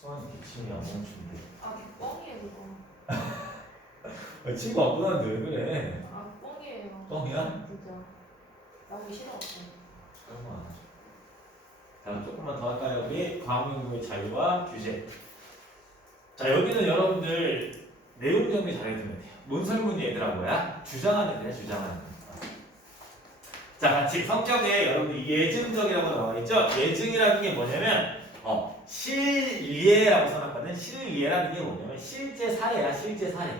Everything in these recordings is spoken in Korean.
수환이 기침이 안 멈춘대. 아 뻥이에요 그거. 친구 안 보는데 왜 그래? 아 뻥이에요. 뻥이야? 진짜. 나오기 싫어갖고. 설마. 자, 조금만 더 할까요? 우리 과학연구의 자유와 규제. 자, 여기는 여러분들 내용 정리 잘 해두면 돼요. 문설문이 얘들아 뭐야? 주장하는 애야, 주장하는 애. 자, 같이 성격에 여러분들 예증적이라고 나와 있죠? 예증이라는 게 뭐냐면 실예라고 써놨거든. 실예라는 게 뭐냐면 실제 사례야, 실제 사례.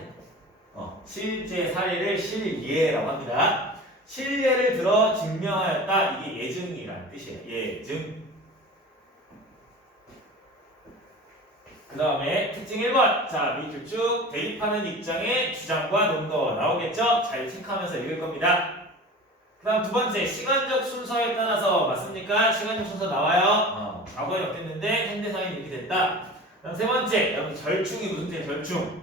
실제 사례를 실예라고 합니다. 실예를 들어 증명하였다. 이게 예증이라는 뜻이에요. 예증. 그 다음에 특징 1번. 자, 밑줄 쭉 대립하는 입장의 주장과 논거 나오겠죠? 잘 체크하면서 읽을 겁니다. 그 다음 두 번째, 시간적 순서에 따라서 맞습니까? 시간적 순서 나와요. 과거에 어땠는데 현대사회는 이렇게 됐다. 그 다음 세 번째, 여러분 절충이 무슨 뜻이에요? 절충.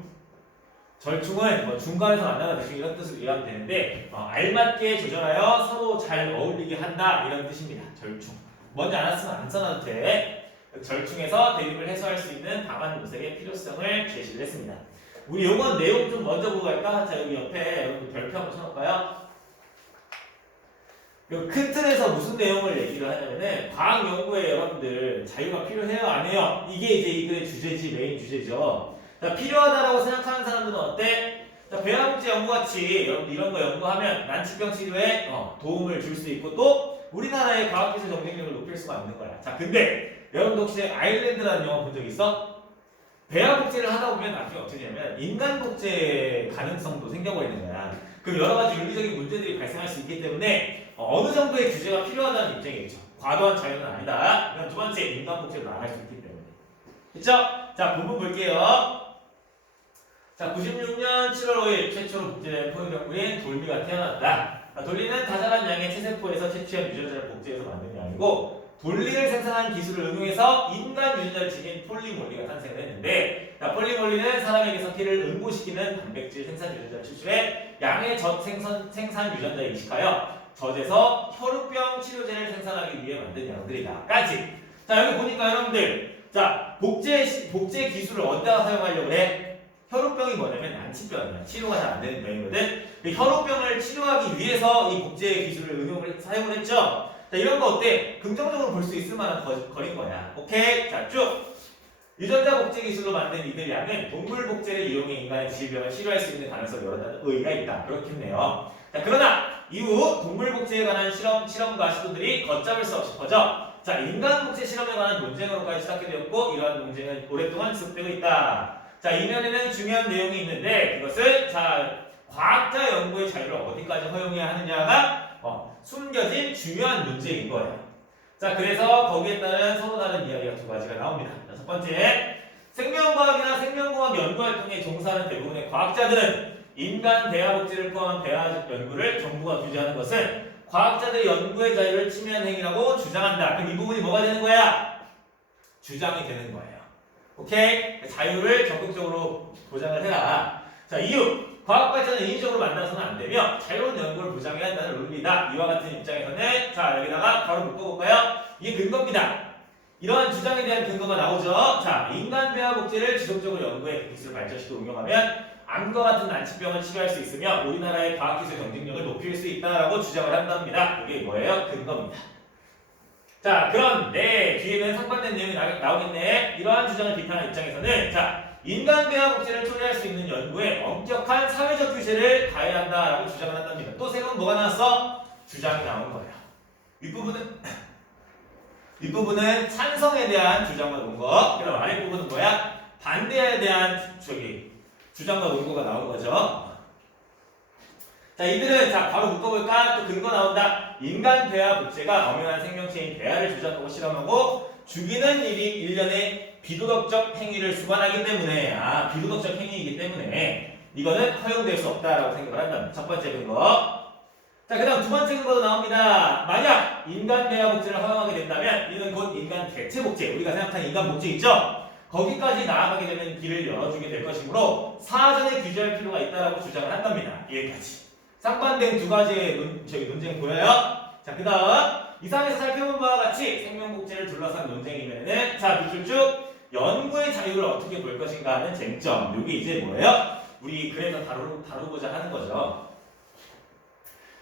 절충은 뭐 중간에서 만나다 대충 이런 뜻으로 이해하면 되는데 알맞게 조절하여 서로 잘 어울리게 한다 이런 뜻입니다. 절충. 뭔지 알았으면 안 써놔도 돼. 절충에서 대립을 해소할 수 있는 방안 모색의 필요성을 제시를 했습니다. 우리 요건 내용 좀 먼저 보고 갈까? 자, 여기 옆에 여러분 별표 한번 쳐놓을까요? 큰 틀에서 무슨 내용을 얘기를 하냐면은 과학 연구에 여러분들 자유가 필요해요, 안 해요? 이게 이제 이 글의 주제지, 메인 주제죠. 자, 필요하다라고 생각하는 사람들은 어때? 자, 배아복제 연구같이 여러분 이런 거 연구하면 난치병 치료에 도움을 줄 수 있고 또 우리나라의 과학기술 경쟁력을 높일 수가 있는 거야. 자, 근데 여러분 혹시 아일랜드라는 영화 본 적 있어? 배아복제를 하다 보면 나중에 어떻게 되냐면 인간복제 가능성도 생겨버리는 거야. 그럼 여러 가지 윤리적인 문제들이 발생할 수 있기 때문에 어느 정도의 규제가 필요하다는 입장이겠죠. 과도한 자유는 아니다. 그럼 두 번째, 인간복제도 나갈 수 있기 때문에. 됐죠? 자, 부분 볼게요. 자, 96년 7월 5일 최초로 복제된 포유력구인 돌비가 태어났다. 돌리는 다자란 양의 체세포에서 채취한 유전자를 복제해서 만든 양이고 돌리를 생산한 기술을 응용해서 인간 유전자를 지닌 폴리몰리가 탄생을 했는데 폴리몰리는 사람에게서 피를 응고시키는 단백질 생산 유전자를 추출해 양의 젖 생산 유전자에 이식하여 젖에서 혈우병 치료제를 생산하기 위해 만든 양들이다. 까지. 자, 여기 보니까 여러분들 자, 복제 기술을 어디다가 사용하려고 해? 혈우병이 뭐냐면 난치병이야. 치료가 잘 안 되는 병이거든. 혈우병을 치료하기 위해서 이 복제 기술을 사용을 했죠. 자, 이런 거 어때? 긍정적으로 볼 수 있을 만한 거린 거야. 오케이? 자, 쭉. 유전자 복제 기술로 만든 이들 양은 동물 복제를 이용해 인간의 질병을 치료할 수 있는 가능성이 여러 의의가 있다. 그렇겠네요. 자, 그러나 이후 동물 복제에 관한 실험과 시도들이 걷잡을 수 없이 퍼져 자, 인간 복제 실험에 관한 논쟁으로까지 시작이 되었고 이러한 논쟁은 오랫동안 지속되고 있다. 자, 이면에는 중요한 내용이 있는데 그것은 자, 과학자 연구의 자유를 어디까지 허용해야 하느냐가 숨겨진 중요한 문제인 거예요. 자, 그래서 거기에 따른 서로 다른 이야기가 두 가지가 나옵니다. 자, 첫 번째, 생명과학이나 생명공학 연구활동에 종사하는 대부분의 과학자들은 인간 배아 복제를 포함한 배아 연구를 정부가 규제하는 것은 과학자들의 연구의 자유를 침해한 행위라고 주장한다. 그럼 이 부분이 뭐가 되는 거야? 주장이 되는 거예요. 오케이? 자유를 적극적으로 보장을 해라. 자, 이유. 과학 발전은 인위적으로 만나서는 안 되며 자유로운 연구를 보장해야 한다는 논리다. 이와 같은 입장에서는 자, 여기다가 바로 묶어볼까요? 이게 근거입니다. 이러한 주장에 대한 근거가 나오죠. 자, 인간 배아 복제를 지속적으로 연구해 기술 발전시켜 응용하면 암과 같은 난치병을 치료할 수 있으며 우리나라의 과학기술 경쟁력을 높일 수 있다라고 주장을 한답니다. 이게 뭐예요? 근거입니다. 자, 그런데 뒤에는 상반된 내용이 나오겠네. 이러한 주장을 비판하는 입장에서는 자, 인간 배아 복제를 초래할 수 있는 연구에 엄격한 사회적 규제를 가해야 한다라고 주장을 한답니다. 또 새로운 뭐가 나왔어? 주장이 나온 거예요. 윗부분은 찬성에 대한 주장과 논거, 그럼 아랫부분은 뭐야? 반대에 대한 주장과 논거가 나온 거죠. 자, 이들은 자, 바로 묶어볼까? 또 근거 나온다. 인간 배아 복제가 엄연한 생명체인 배아를 조작하고 실험하고 죽이는 일이 일련의 비도덕적 행위를 수반하기 때문에 비도덕적 행위이기 때문에 이거는 허용될 수 없다라고 생각을 한다. 첫 번째 근거. 자, 그 다음 두 번째 근거도 나옵니다. 만약 인간 배아 복제를 허용하게 된다면 이는 곧 인간 개체 복제, 우리가 생각하는 인간 복제 있죠? 거기까지 나아가게 되는 길을 열어주게 될 것이므로 사전에 규제할 필요가 있다라고 주장을 한답니다. 여기까지. 상반된 두 가지의 논쟁 보여요? 자, 그 다음 이상에서 살펴본 바와 같이 생명복제를 둘러싼 논쟁이면은 자, 밑줄 쭉 연구의 자유를 어떻게 볼 것인가 하는 쟁점. 이게 이제 뭐예요? 우리 그래서 다루고자 하는 거죠.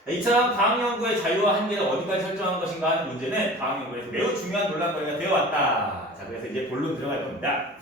이처럼 과학연구의 자유와 한계를 어디까지 설정한 것인가 하는 문제는 과학연구에서 매우 중요한 논란거리가 되어왔다. 자, 그래서 이제 본론 들어갈 겁니다.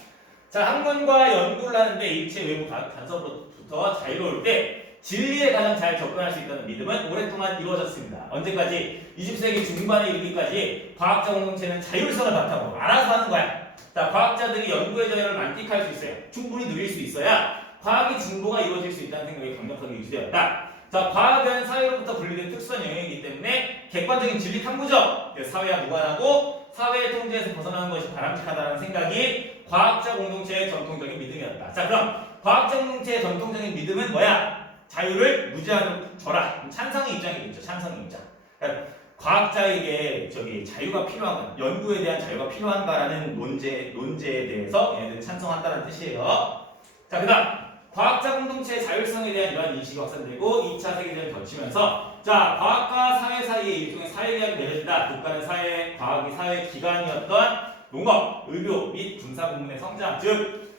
자, 학문과 연구를 하는데 일체 외부 간섭으로부터 자유로울 때 진리에 가장 잘 접근할 수 있다는 믿음은 오랫동안 이루어졌습니다. 언제까지? 20세기 중반에 이르기까지 과학자 공동체는 자율성을 바탕으로 알아서 하는 거야. 자, 과학자들이 연구의 자유를 만끽할 수 있어요. 충분히 누릴 수 있어야 과학의 진보가 이루어질 수 있다는 생각이 강력하게 유지되었다. 자, 과학은 사회로부터 분리된 특수한 영역이기 때문에 객관적인 진리 탐구죠. 사회와 무관하고 사회의 통제에서 벗어나는 것이 바람직하다는 생각이 과학자 공동체의 전통적인 믿음이었다. 자, 그럼 과학자 공동체의 전통적인 믿음은 뭐야? 자유를 무제한으로 줘라. 찬성의 입장이겠죠. 찬성의 입장. 그러니까 과학자에게 자유가 필요한가, 연구에 대한 자유가 필요한가라는 논제에 대해서 얘네들은 찬성한다는 뜻이에요. 자, 그다음 과학자 공동체의 자율성에 대한 이러한 인식이 확산되고 2차 세계대전을 거치면서 자, 과학과 사회 사이에 일종의 사회계약이 맺어진다. 국가는 과학이 사회 기관이었던 농업, 의료 및 군사 공문의 성장, 즉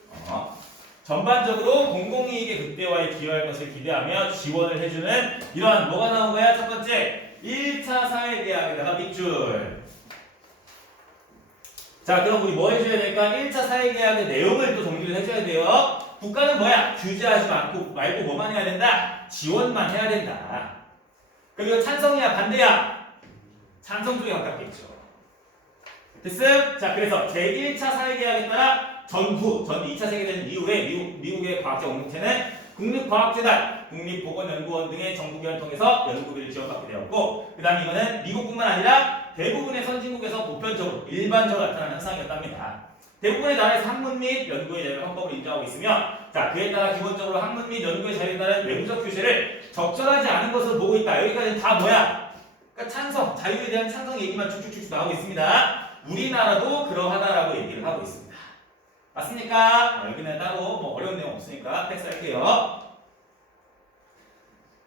전반적으로 공공이익의 극대화에 기여할 것을 기대하며 지원을 해주는 이러한 뭐가 나온 거야? 첫 번째, 1차 사회계약에다가 밑줄. 자, 그럼 우리 뭐 해줘야 될까? 1차 사회계약의 내용을 또 정리를 해줘야 돼요. 국가는 뭐야? 규제하지 말고 뭐만 해야 된다? 지원만 해야 된다. 그리고 찬성이야? 반대야? 찬성 쪽에 가깝겠죠. 됐음? 자, 그래서 제1차 사회계약에 따라 전 2차 세계대전 이후에 미국의 과학자 공동체는 국립과학재단, 국립보건연구원 등의 정부기관을 통해서 연구비를 지원받게 되었고, 그 다음에 이거는 미국뿐만 아니라 대부분의 선진국에서 보편적으로 일반적으로 나타나는 현상이었답니다. 대부분의 나라에서 학문 및 연구의 자유를 헌법으로 인정하고 있으며, 자, 그에 따라 기본적으로 학문 및 연구의 자유에 따른 외부적 규제를 적절하지 않은 것으로 보고 있다. 여기까지는 다 뭐야? 그러니까 찬성, 자유에 대한 찬성 얘기만 쭉쭉쭉 나오고 있습니다. 우리나라도 그러하다라고 얘기를 하고 있습니다. 맞습니까? 여기는 따로 뭐 어려운 내용 없으니까 패스할게요.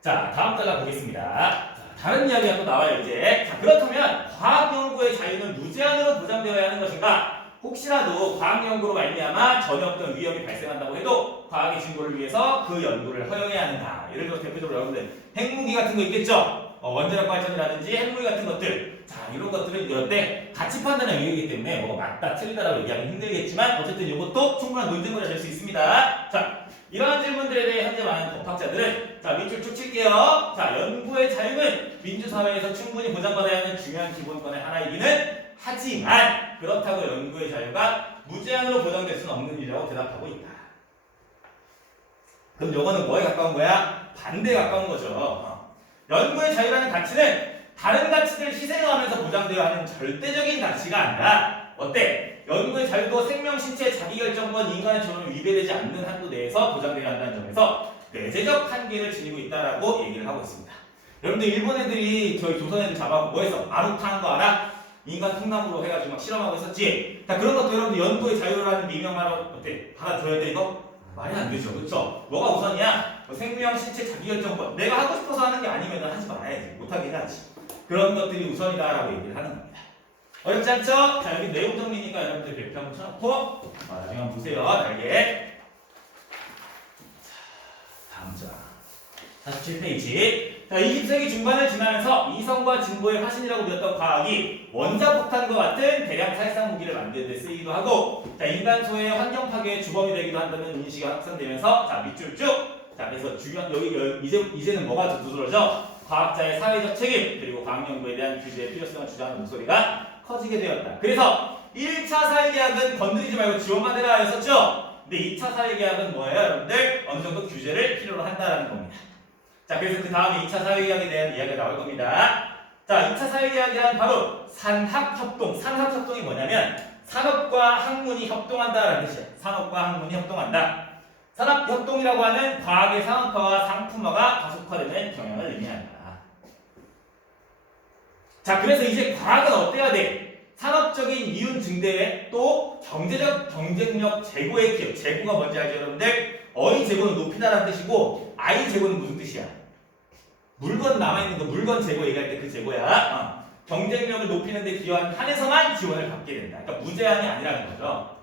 자, 다음 달라 보겠습니다. 자, 다른 이야기가 또 나와요 이제. 자, 그렇다면 과학 연구의 자유는 무제한으로 보장되어야 하는 것인가? 혹시라도 과학 연구로 말미암아 전혀 없던 위험이 발생한다고 해도 과학의 진보를 위해서 그 연구를 허용해야 하는가? 예를 들어 대표적으로 여러분들 핵무기 같은 거 있겠죠? 원자력 발전이라든지 핵무기 같은 것들. 자, 이런 것들은 이런데 가치 판단의 영역이기 때문에 뭐가 맞다 틀리다라고 얘기하기 힘들겠지만 어쨌든 이것도 충분한 논쟁거리가 될 수 있습니다. 자, 이러한 질문들에 대해 현재 많은 법학자들은 자, 밑줄 쭉 칠게요. 자, 연구의 자유는 민주사회에서 충분히 보장받아야 하는 중요한 기본권의 하나이기는 하지만 그렇다고 연구의 자유가 무제한으로 보장될 수는 없는 일이라고 대답하고 있다. 그럼 요거는 뭐에 가까운 거야? 반대에 가까운 거죠. 연구의 자유라는 가치는 다른 가치들을 희생하면서 보장되어야 하는 절대적인 가치가 아니라 어때? 연구의 자유도 생명, 신체, 자기결정권, 인간의 존엄을 위배되지 않는 한도 내에서 보장되어야 한다는 점에서 내재적 한계를 지니고 있다라고 얘기를 하고 있습니다. 여러분들 일본 애들이 저희 조선 애들 잡아고 뭐 했어? 아루타 하는 거 알아? 인간 통나무로 해가지고 막 실험하고 있었지? 자, 그런 것도 여러분들 연구의 자유라는 미명만 어때? 받아줘야 돼 이거? 말이 안 되죠. 그렇죠? 뭐가 우선이야? 생명, 신체, 자기결정권. 내가 하고 싶어서 하는 게 아니면 하지 말아야지. 못하게 해야지. 그런 것들이 우선이다라고 얘기를 하는 겁니다. 어렵지 않죠? 자, 여기 내용 정리니까 여러분들 별표 한번 쳐놓고 나중에 한번 보세요. 날개. 자, 다음 장 47페이지. 자, 20세기 중반을 지나면서 이성과 진보의 화신이라고 불렸던 과학이 원자폭탄과 같은 대량 살상 무기를 만드는 데 쓰이기도 하고, 자, 인간 소외의 환경 파괴의 주범이 되기도 한다는 인식이 확산되면서, 자, 밑줄 쭉. 자, 그래서 중요한 여기 이제는 뭐가 두드러져? 과학자의 사회적 책임 그리고 과학 연구에 대한 규제의 필요성을 주장하는 목소리가 커지게 되었다. 그래서 1차 사회계약은 건드리지 말고 지원만 해라 했었죠. 근데 2차 사회계약은 뭐예요, 여러분들? 어느 정도 규제를 필요로 한다라는 겁니다. 자, 그래서 그 다음에 2차 사회계약에 대한 이야기가 나올 겁니다. 자, 2차 사회계약이란 바로 산학협동. 산학협동이 뭐냐면 산업과 학문이 협동한다라는 뜻이에요. 산업과 학문이 협동한다. 산업협동이라고 하는 과학의 상업화와 상품화가 가속화되는 경향을 의미한다. 자, 그래서 이제 과학은 어때야 돼? 산업적인 이윤 증대에 또 경제적 경쟁력 제고의 기업. 제고가 뭔지 알죠, 여러분들? 어휘 제고는 높이다라는 뜻이고 I 제고는 무슨 뜻이야? 물건 남아있는 거 물건 제고 얘기할 때 그 제고야. 경쟁력을 높이는 데 기여한 한에서만 지원을 받게 된다. 그러니까 무제한이 아니라는 거죠.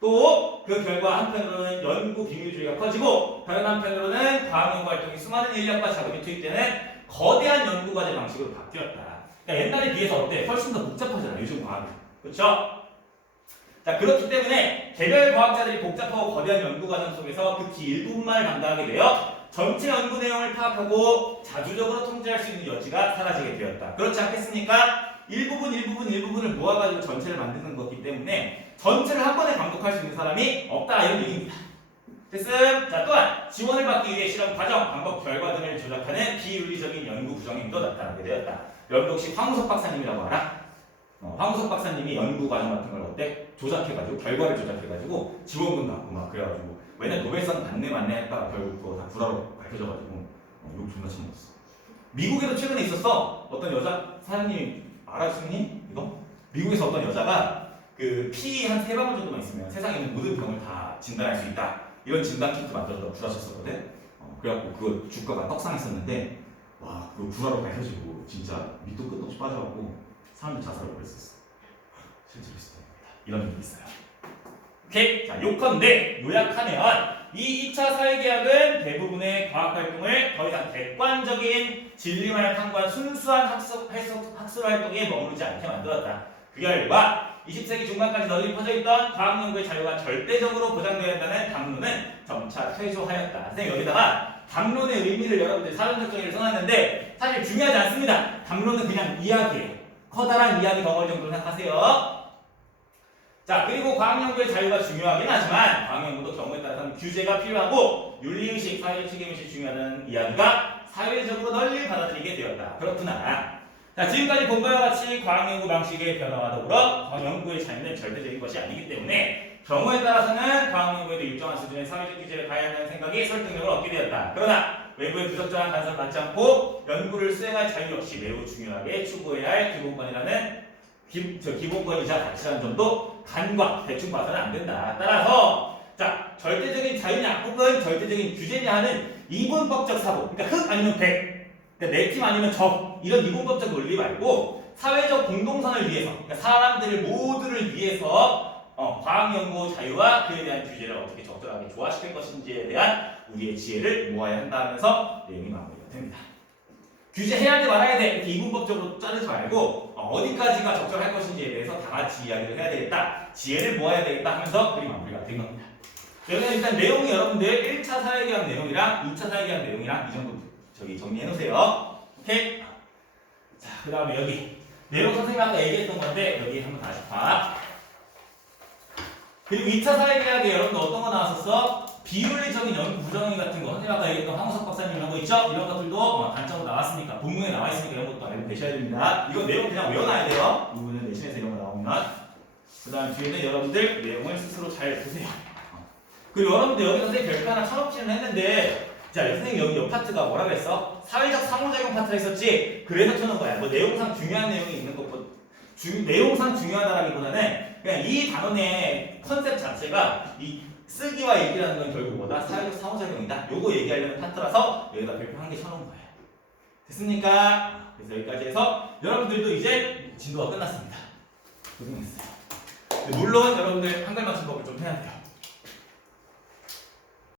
또 그 결과 한편으로는 연구 비밀주의가 커지고 다른 한편으로는 과학 연구 활동이 수많은 인력과 자금이 투입되는 거대한 연구 과제 방식으로 바뀌었다. 그러니까 옛날에 비해서 어때? 훨씬 더 복잡하잖아 요즘 과학이. 그렇죠? 자 그렇기 때문에 개별 과학자들이 복잡하고 거대한 연구 과정 속에서 극히 일부분만을 담당하게 되어 전체 연구 내용을 파악하고 자주적으로 통제할 수 있는 여지가 사라지게 되었다. 그렇지 않겠습니까? 일부분을 모아가지고 전체를 만드는 거기 때문에 전체를 한 번에 감독할 수 있는 사람이 없다 이런 얘기입니다. 됐음? 자 또한 지원을 받기 위해 실험 과정, 방법, 결과 등을 조작하는 비윤리적인 연구 구성행위도 나타나게 되었다. 여러분 혹시 황우석 박사님이라고 알아? 황우석 박사님이 연구 과정 같은 걸 어때? 조작해가지고 결과를 조작해가지고 지원금 받고 막 그래가지고 맨날 노벨상 받네 했다가 결국 그거 다 불화로 밝혀져가지고 욕 존나 쳐먹었어. 미국에도 최근에 있었어. 어떤 여자 사장님 알아주니 이거? 미국에서 어떤 여자가 그 피 한 3방울 정도만 있으면 세상에 있는 모든 병을 다 진단할 수 있다. 이런 진단 키트 만들어서 구라쳤었거든. 그래갖고 그거 주가가 떡상했었는데 와 그거 구라로 밝혀지고 진짜 밑도 끝도 없이 빠져갖고 사람들 자살을 벌였었어. 실제로 있었던 겁니다. 이런 적이 있어요. 오케이? 자 요컨대 요약하면 이 2차 사회계약은 대부분의 과학활동을 더 이상 객관적인 진리만을 탐구한 순수한 학술 활동에 머무르지 않게 만들었다. 그 결과 20세기 중반까지 널리 퍼져있던 과학연구의 자유가 절대적으로 보장되어야 한다는 담론은 점차 퇴소하였다. 선생님 여기다가 담론의 의미를 여러분들 사전적 정의를 써놨는데 사실 중요하지 않습니다. 담론은 그냥 이야기예요. 커다란 이야기 덩어리 정도로 생각하세요. 자 그리고 과학연구의 자유가 중요하긴 하지만 과학연구도 경우에 따라서는 규제가 필요하고 윤리의식, 사회적 책임의식이 중요하다는 이야기가 사회적으로 널리 받아들이게 되었다. 그렇구나. 자 지금까지 본 바와 같이 과학연구 방식의 변화와 더불어 과학연구의 자유는 절대적인 것이 아니기 때문에 경우에 따라서는 과학연구에도 일정한 수준의 사회적 규제를 가해야 한다는 생각이 설득력을 얻게 되었다. 그러나 외부의 부적절한 간섭을 받지 않고 연구를 수행할 자유 역시 매우 중요하게 추구해야 할 기본권이라는 기본권이자 가치라는 점도 간과 대충 봐서는 안 된다. 따라서 자 절대적인 자유냐 혹은 절대적인 규제냐 하는 이분법적 사고, 그러니까 흑 아니면 백, 그러니까 내 팀 아니면 적 이런 이분법적 논리 말고 사회적 공동선을 위해서, 그러니까 사람들을 모두를 위해서 과학연구 자유와 그에 대한 규제를 어떻게 적절하게 조화시킬 것인지에 대한 우리의 지혜를 모아야 한다 하면서 내용이 마무리가 됩니다. 규제해야 돼 말아야 돼 이렇게 이분법적으로 자르지 말고 어디까지가 적절할 것인지에 대해서 다 같이 이야기를 해야 되겠다, 지혜를 모아야 되겠다 하면서 그림 마무리가 된 겁니다. 여기는 일단 내용이 여러분들 1차 사회계약 내용이랑 2차 사회계약 내용이랑 이 정도 정리해 놓으세요. 오케이? 자, 그 다음에 여기 내용 선생님이 아까 얘기했던 건데 여기 한번 다시 봐. 그리고 2차 사회계약에 여러분들 어떤 거 나왔었어? 비윤리적인 연구 부정행위 같은 거, 선생님 아까 얘기했던 황우석 박사님 이런 거 있죠? 이런 것들도 단적으로 나왔으니까, 본문에 나와 있으니까 이런 것도 알고 계셔야 됩니다. 이거 내용 그냥 외워놔야 돼요. 이거는 내신에서 이런 거 나오면. 그 다음 뒤에는 여러분들 내용을 스스로 잘 보세요. 그리고 여러분들 여기 선생님 별표 하나 쳐놓기는 했는데, 자 선생님 여기 옆 파트가 뭐라 그랬어? 사회적 상호작용 파트가 있었지? 그래서 쳐놓은 거야. 뭐 내용상 중요한 내용이 있는 것보다 내용상 중요하다라기보다는 그냥 이 단원의 컨셉 자체가 이 쓰기와 얘기라는 건 결국 뭐다? 사회적 상호작용이다. 요거 얘기하려는 파트라서 여기다 별표 한 개 쳐놓은 거예요. 됐습니까? 그래서 여기까지 해서 여러분들도 이제 진도가 끝났습니다. 고생했어요. 물론 여러분들 한글 맞춤법을 좀 해야 돼요.